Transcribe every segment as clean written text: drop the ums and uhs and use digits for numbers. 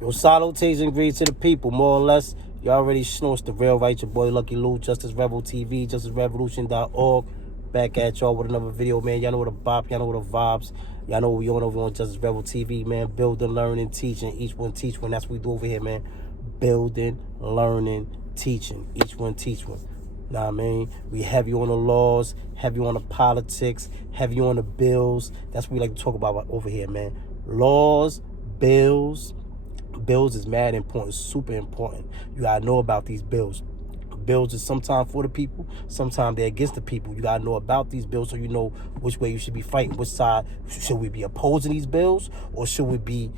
Yo, salutations, greetings to the people, more or less. You already know it's the real right, your boy Lucky Lou, Justice Rebel TV, justicerevolution.org. Back at y'all with another video, man. Y'all know what the bop, y'all know what the vibes. Y'all know what we on over on Justice Rebel TV, man. Building, learning, teaching. Each one teach one. That's what we do over here, man. Building, learning, teaching. Each one teach one. Know what I mean? We heavy on the laws, heavy on the politics, heavy on the bills. That's what we like to talk about over here, man. Laws, bills. Bills is mad important, super important. You gotta know about these bills. Bills is sometimes for the people, sometimes they're against the people. You gotta know about these bills so you know which way you should be fighting. Which side should we be opposing these bills, or should we be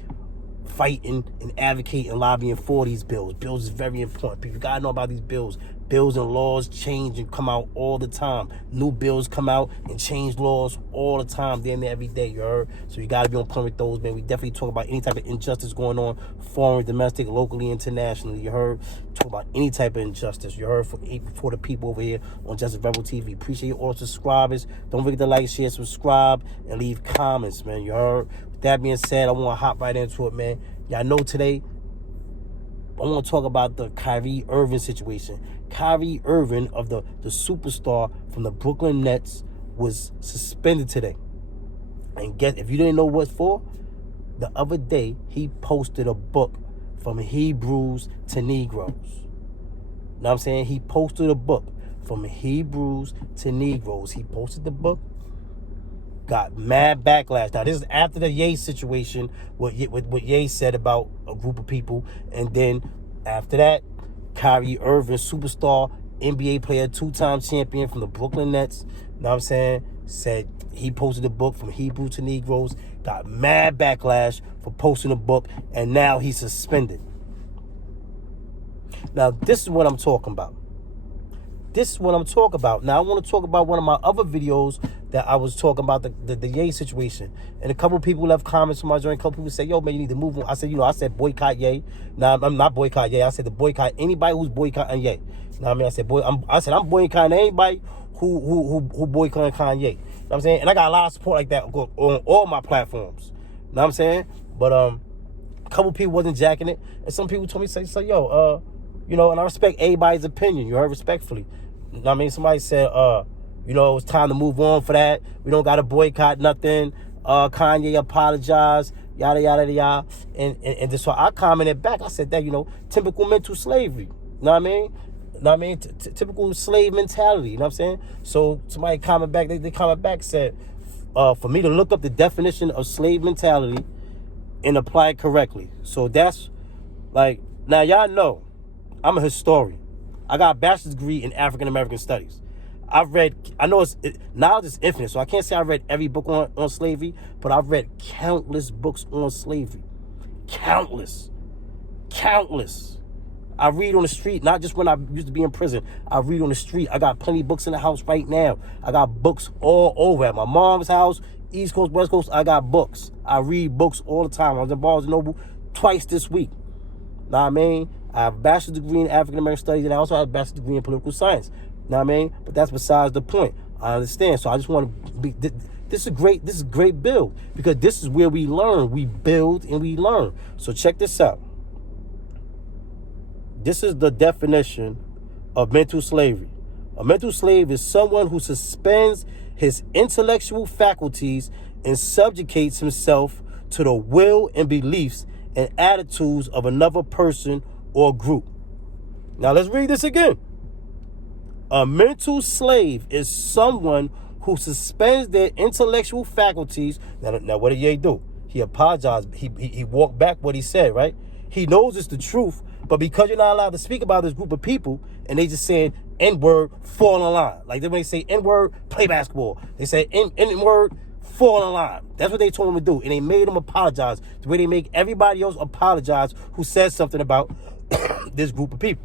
fighting and advocating and lobbying for these bills? Bills is very important. People gotta know about these bills. Bills and laws change and come out all the time. New bills come out and change laws all the time, then every day, you heard? So you gotta be on point with those, man. We definitely talk about any type of injustice going on, foreign, domestic, locally, internationally, you heard? Talk about any type of injustice, you heard? For the people over here on Justice Rebel TV. Appreciate all the subscribers. Don't forget to like, share, subscribe, and leave comments, man, you heard? With that being said, I want to hop right into it, man. Y'all know today, I want to talk about the Kyrie Irving situation. Kyrie Irving, of the superstar from the Brooklyn Nets, was suspended today. And if you didn't know what for, the other day he posted a book from Hebrews to Negroes. Know what I'm saying? He posted a book from Hebrews to Negroes. He posted the book. Got mad backlash. Now, this is after the Ye situation, what Ye said about a group of people. And then after that, Kyrie Irving, superstar, NBA player, two-time champion from the Brooklyn Nets, you know what I'm saying, said he posted a book from Hebrew to Negroes, got mad backlash for posting a book, and now he's suspended. Now, this is what I'm talking about. This is what I'm talking about. Now, I want to talk about one of my other videos that I was talking about, the Ye situation. And a couple of people left comments on my joint. A couple people said, yo, man, you need to move on. I said, I said boycott Ye. Now, I'm not boycott Ye. I said to boycott anybody who's boycotting Ye. You know what I mean? I said, I'm boycotting anybody who boycotting Kanye. You know what I'm saying? And I got a lot of support like that on all my platforms. You know what I'm saying? But a couple people wasn't jacking it. And some people told me, say, yo, and I respect everybody's opinion. You heard, respectfully. You know what I mean? Somebody said, it's time to move on for that. We don't got to boycott nothing. Kanye apologized, yada, yada, yada. And so I commented back. I said that, typical mental slavery. You know what I mean? You know what I mean? Typical slave mentality. You know what I'm saying? So somebody comment back. They comment back, said, for me to look up the definition of slave mentality and apply it correctly. So that's like, now y'all know I'm a historian. I got a bachelor's degree in African American studies. Knowledge is infinite, so I can't say I read every book on slavery, but I've read countless books on slavery. Countless. I read on the street, not just when I used to be in prison. I read on the street. I got plenty of books in the house right now. I got books all over at my mom's house, East Coast, West Coast. I got books. I read books all the time. I was in Barnes & Noble twice this week. Know what I mean? I have a bachelor's degree in African American studies, and I also have a bachelor's degree in political science. Know what I mean? But that's besides the point. I understand. So I just want to be. This is a great build, because this is where we learn. We build and we learn. So check this out. This is the definition of mental slavery. A mental slave is someone who suspends his intellectual faculties and subjugates himself to the will and beliefs and attitudes of another person or group. Now let's read this again. A mental slave is someone who suspends their intellectual faculties. Now what did Ye do? He apologized. He walked back what he said, right? He knows it's the truth, but because you're not allowed to speak about this group of people, and they just saying N-word, fall in line. Like when they say N-word, play basketball. They say N-word, fall in line. That's what they told him to do. And they made him apologize the way they make everybody else apologize who says something about this group of people.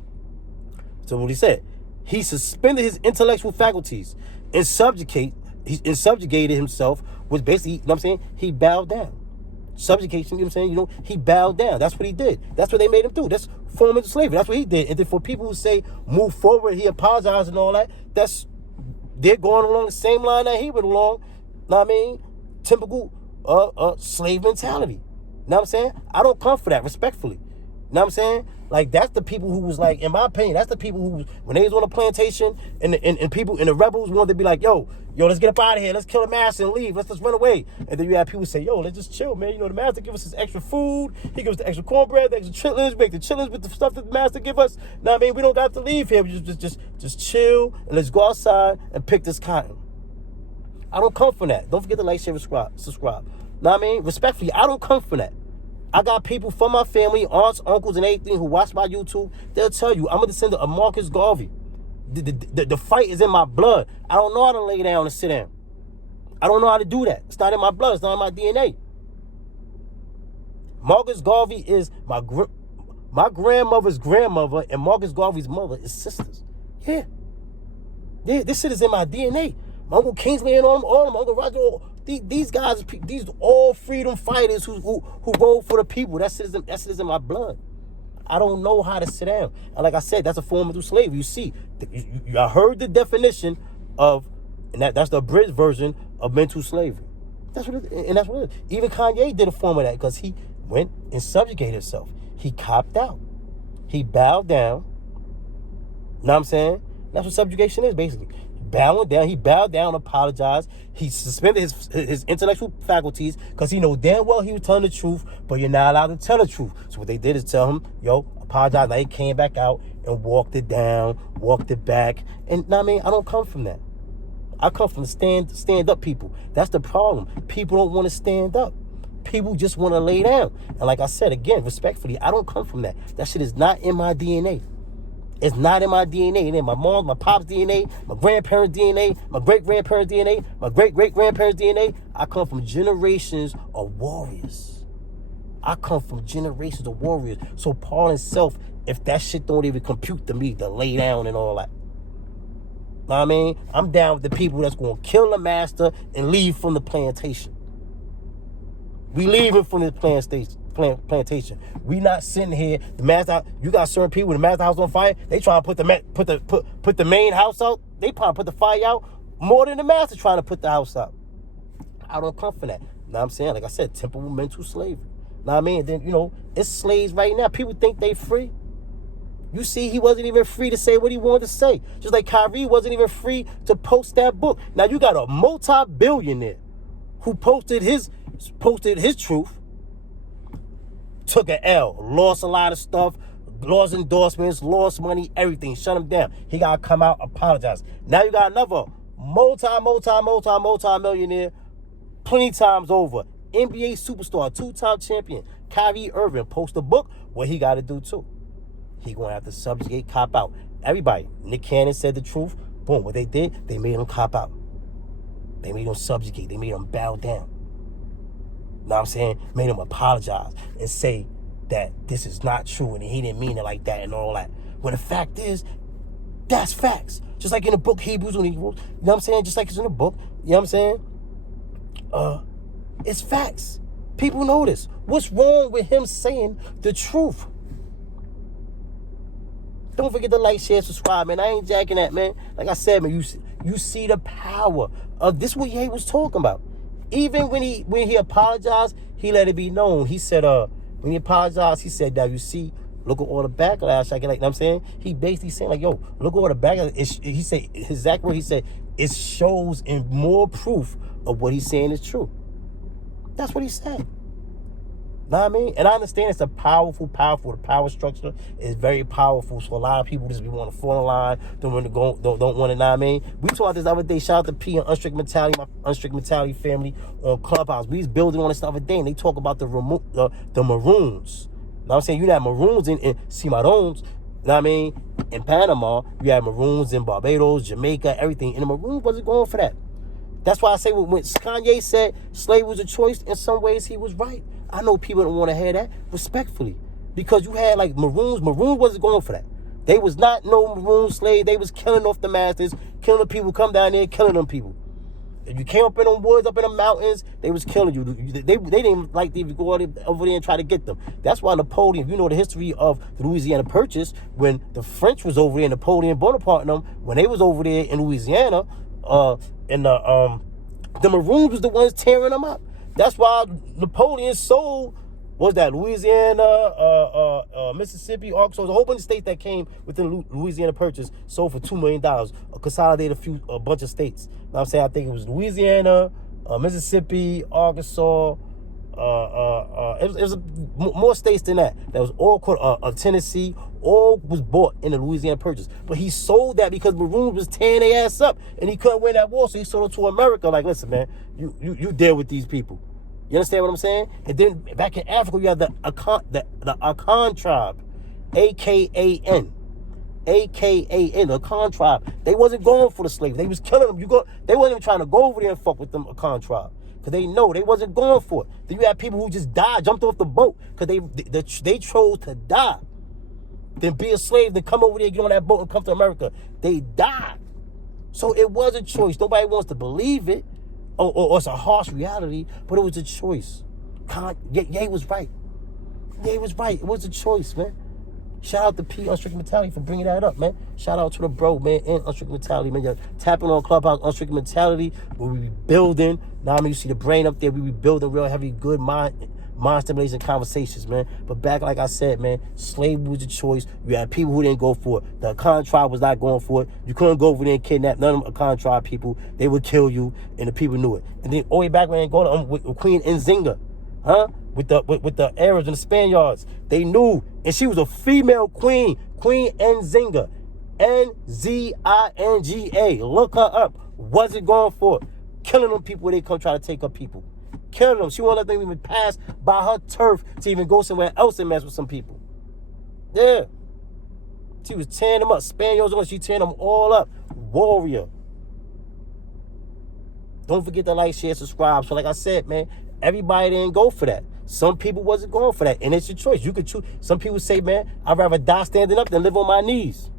So what he said, he suspended his intellectual faculties and subjugated himself, which basically, you know what I'm saying, he bowed down. Subjugation, you know what I'm saying, he bowed down. That's what he did. That's what they made him do. That's form of slavery. That's what he did. And then for people who say move forward, he apologized and all that, they're going along the same line that he went along. Know what I mean? typical slave mentality. You know what I'm saying? I don't come for that, respectfully. You know what I'm saying? Like, that's the people who was like, in my opinion, that's the people who, when they was on a plantation, and people, and the rebels wanted to be like, yo, let's get up out of here. Let's kill the master and leave. Let's just run away. And then you have people say, yo, let's just chill, man. You know, the master give us this extra food. He gives us the extra cornbread, the extra chitlins. We make the chitlins with the stuff that the master give us. Now, I mean, we don't got to leave here. We just chill, and let's go outside and pick this cotton. I don't come from that. Don't forget to like, share, subscribe. Know what I mean? Respectfully, I don't come from that. I got people from my family, aunts, uncles, and everything who watch my YouTube. They'll tell you, I'm a descendant of Marcus Garvey. The fight is in my blood. I don't know how to lay down and sit down. I don't know how to do that. It's not in my blood. It's not in my DNA. Marcus Garvey is my grandmother's grandmother, and Marcus Garvey's mother is sisters. Yeah. This shit is in my DNA. My Uncle Kingsley and all them, Uncle Roger, these guys, these all freedom fighters who roll for the people. That shit is in my blood. I don't know how to sit down. And like I said, that's a form of slavery. You see, I heard the definition of, and that's the abridged version of mental slavery. That's what it is. Even Kanye did a form of that because he went and subjugated himself. He copped out. He bowed down. You know what I'm saying? That's what subjugation is, basically. Bowing down, he bowed down, apologized. He suspended his intellectual faculties because he know damn well he was telling the truth, but you're not allowed to tell the truth. So what they did is tell him, yo, apologize. Now he came back out and walked it down, walked it back. And I mean, I don't come from that. I come from stand up people. That's the problem. People don't want to stand up. People just want to lay down. And like I said, again, respectfully, I don't come from that. That shit is not in my DNA. It's not in my DNA. It ain't my mom, my pop's DNA, my grandparents' DNA, my great-grandparents' DNA, my great-great-grandparents' DNA. I come from generations of warriors. So Paul himself, if that shit don't even compute to me, to lay down and all that. Know what I mean? I'm down with the people that's going to kill the master and leave from the plantation. We leaving from this plantation. We not sitting here. The master, you got certain people. The master house on fire. They trying to put the main house out. They probably put the fire out more than the master trying to put the house out. I don't come for that. Know what I'm saying? Like I said, typical mental slavery. Know what I mean? Then it's slaves right now. People think they free. You see, he wasn't even free to say what he wanted to say. Just like Kyrie wasn't even free to post that book. Now you got a multi-billionaire who posted his truth, took an L, lost a lot of stuff, lost endorsements, lost money, everything, shut him down. He got to come out, apologize. Now you got another multi-millionaire, plenty times over, NBA superstar, 2-time champion, Kyrie Irving, post a book. What he got to do too? He going to have to subjugate, cop out. Everybody. Nick Cannon said the truth. Boom. What they did, they made him cop out. They made him subjugate. They made him bow down. Know what I'm saying? Made him apologize and say that this is not true and he didn't mean it like that and all that. When the fact is, that's facts. Just like in the book Hebrews when he wrote, you know what I'm saying? Just like it's in the book, you know what I'm saying? It's facts. People know this. What's wrong with him saying the truth? Don't forget to like, share, subscribe, man. I ain't jacking that, man. Like I said, man, you see the power of this. What Ye was talking about. Even when he apologized, he let it be known. He said, when he apologized, he said, now you see, look at all the backlash. You know what I'm saying? He basically saying like, yo, look at all the backlash. He said, his exact word, he said, it shows in more proof of what he's saying is true. That's what he said. Know what I mean? And I understand it's a powerful. The power structure is very powerful. So a lot of people just want to fall in line, don't want to, know what I mean? We talked about this the other day. Shout out to P and Unstrict Mentality, my Unstrict Mentality family on Clubhouse. We was building on this the other day, and they talk about the Maroons. Know what I'm saying? You have Maroons in Cimarrones, know what I mean? In Panama, you have Maroons in Barbados, Jamaica, everything. And the Maroons wasn't going for that. That's why I say when Kanye said slavery was a choice, in some ways he was right. I know people don't want to hear that, respectfully. Because you had like Maroons wasn't going for that. They was not no Maroon slave. They was killing off the masters, killing the people, come down there, killing them people. If you came up in them woods, up in the mountains, they was killing you. They didn't like to even go over there and try to get them. That's why Napoleon, you know the history of the Louisiana Purchase, when the French was over there, Napoleon Bonaparte and them, when they was over there in Louisiana, in the The Maroons was the ones tearing them up. That's why Napoleon sold, was that Louisiana, Mississippi, Arkansas, a whole bunch of states that came within Louisiana Purchase, sold for $2 million, consolidated a bunch of states. You know what I'm saying? I think it was Louisiana, Mississippi, Arkansas, it was more states than that. That was all called Tennessee. All was bought in the Louisiana Purchase. But he sold that because Maroons was tearing their ass up, and he couldn't win that war, so he sold it to America. Like, listen, man, you deal with these people. You understand what I'm saying? And then back in Africa, you have the Akan tribe, A-K-A-N. A-K-A-N, the Akan tribe. They wasn't going for the slaves. They was killing them. They wasn't even trying to go over there and fuck with them Akan tribe. Because they know they wasn't going for it. Then you have people who just died, jumped off the boat. Because they chose to die. Then be a slave, then come over there, get on that boat and come to America. They died. So it was a choice. Nobody wants to believe it. Or it's a harsh reality, but it was a choice. Ye was right. Ye was right. It was a choice, man. Shout out to P Unstricted Mentality for bringing that up, man. Shout out to the bro, man, and Unstricted Mentality, man. You're tapping on Clubhouse Unstricted Mentality, where we be building. Now, I mean, you see the brain up there. We be building real heavy, good mind stimulation conversations, man. But back, like I said, man, slavery was a choice. You had people who didn't go for it. The Akan tribe was not going for it. You couldn't go over there and kidnap none of them Akan tribe people. They would kill you, and the people knew it. And then all the way back when they go to with Queen Nzinga, huh? With the Arabs and the Spaniards, they knew, and she was a female queen, Queen Nzinga, Nzinga. Look her up. Wasn't going for it. Killing them people when they come try to take her people. Killing them. She won't let them even pass by her turf to even go somewhere else and mess with some people. Yeah. She was tearing them up. Spaniards, she tearing them all up. Warrior. Don't forget to like, share, subscribe. So like I said, man, everybody didn't go for that. Some people wasn't going for that. And it's your choice. You could choose. Some people say, man, I'd rather die standing up than live on my knees.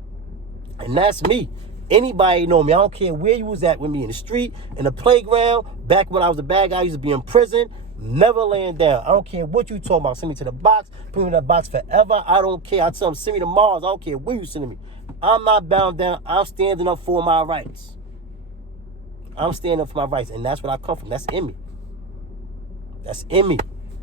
And that's me. Anybody know me. I don't care where you was at with me, in the street, in the playground. Back when I was a bad guy, I used to be in prison. Never laying down. I don't care what you talking about. Send me to the box. Put me in that box forever. I don't care. I tell them, send me to Mars. I don't care where you sending me. I'm not bound down. I'm standing up for my rights. I'm standing up for my rights. And that's what I come from. That's in me. That's in me.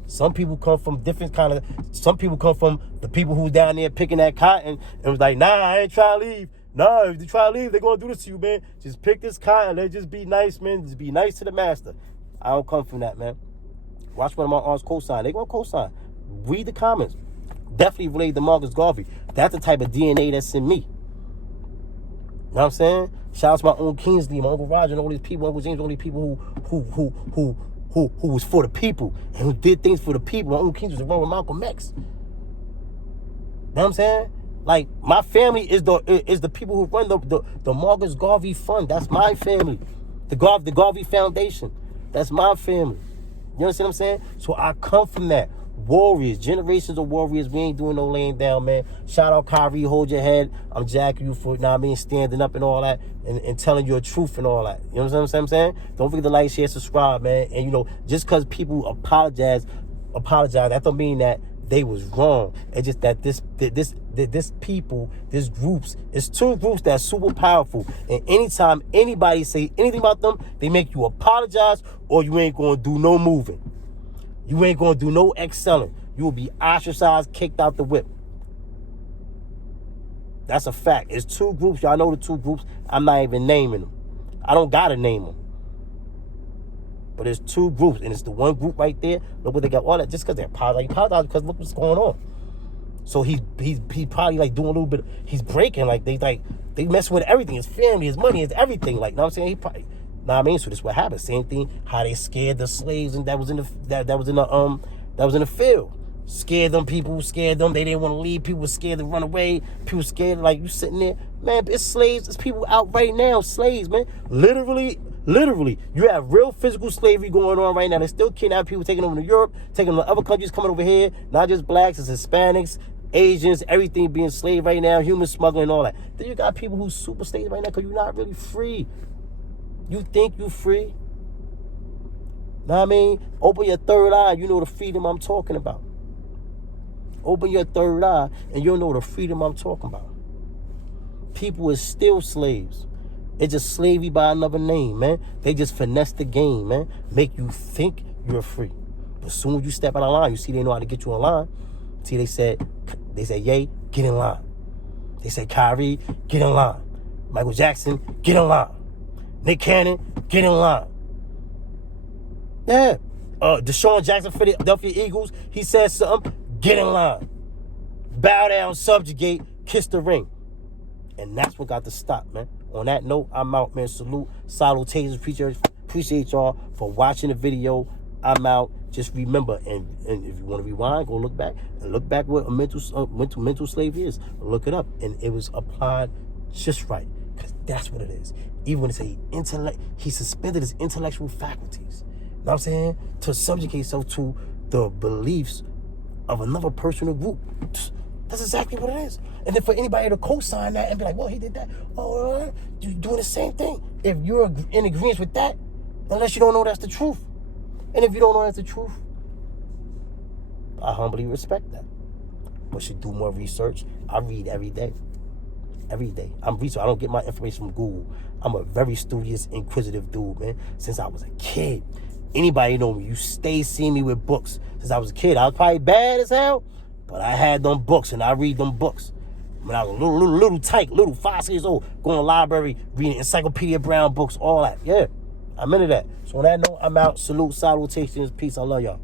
Some people come from different kind of... Some people come from the people who was down there picking that cotton and was like, nah, I ain't trying to leave. No, if you try to leave, they're going to do this to you, man. Just pick this cotton. Let's just be nice, man. Just be nice to the master. I don't come from that, man. Watch one of my aunts co-sign. They're going to co-sign. Read the comments. Definitely related to Marcus Garvey. That's the type of DNA that's in me. You know what I'm saying? Shout out to my Uncle Kingsley, my Uncle Roger, and all these people, Uncle James, all these people who was for the people and who did things for the people. My Uncle Kingsley was around with Malcolm X. You know what I'm saying? Like, my family is the people who run the Marcus Garvey Fund. That's my family. The Garvey Foundation. That's my family. You understand what I'm saying? So I come from that. Warriors, generations of warriors. We ain't doing no laying down, man. Shout out Kyrie, hold your head. I'm jacking you for, standing up and all that, and telling you the truth and all that. You know what I'm saying? Don't forget to like, share, subscribe, man. And just because people apologize, that don't mean that they was wrong. It's just that this groups, it's two groups that's super powerful. And anytime anybody say anything about them, they make you apologize, or you ain't gonna do no moving. You ain't gonna do no excelling. You will be ostracized, kicked out the whip. That's a fact. It's two groups. Y'all know the two groups. I'm not even naming them. I don't gotta name them. But there's two groups, and it's the one group right there. Look what they got all that just because they're apologizing. He apologized because look what's going on. So he's probably like doing a little bit. He's breaking they messing with everything. His family, his money, his everything. Like, you know what I'm saying? He probably. So this is what happened. Same thing. How they scared the slaves and that was in the field. Scared them people. Scared them. They didn't want to leave. People were scared to run away. People scared like you sitting there. Man, it's slaves. It's people out right now. Slaves, man. Literally, you have real physical slavery going on right now. They're still kidnapping people, taking them to Europe, taking them to other countries, coming over here. Not just blacks, it's Hispanics, Asians, everything being slave right now, human smuggling and all that. Then you got people who's super slaves right now because you're not really free. You think you free? Know what I mean? Open your third eye, you know the freedom I'm talking about. Open your third eye and you'll know the freedom I'm talking about. People is still slaves. It's just slavery by another name, man. They just finesse the game, man. Make you think you're free. But as soon as you step out of line, you see they know how to get you in line. See, they said, yay, get in line. They said, Kyrie, get in line. Michael Jackson, get in line. Nick Cannon, get in line. Yeah. Deshaun Jackson, Philadelphia Eagles, he said something, get in line. Bow down, subjugate, kiss the ring. And that's what got to stop, man. On that note, I'm out, man. Salutations. Appreciate y'all for watching the video. I'm out. Just remember, and if you want to rewind, go look back and look back what a mental slavery is. Look it up, and it was applied just right, because that's what it is. Even when it's he suspended his intellectual faculties. You know what I'm saying? To subjugate himself to the beliefs of another person or group. That's exactly what it is. And then for anybody to co-sign that and be like, well, he did that. Oh, you're doing the same thing. If you're in agreement with that, unless you don't know that's the truth. And if you don't know that's the truth, I humbly respect that. But should do more research. I read every day. Every day. I'm research. I don't get my information from Google. I'm a very studious, inquisitive dude, man. Since I was a kid. Anybody know me, you stay seeing me with books. Since I was a kid, I was probably bad as hell, but I had them books and I read them books. When I was a little tight, 5 years old, going to the library, reading Encyclopedia Brown books, all that. Yeah, I'm into that. So on that note, I'm out. Salutations, peace. I love y'all.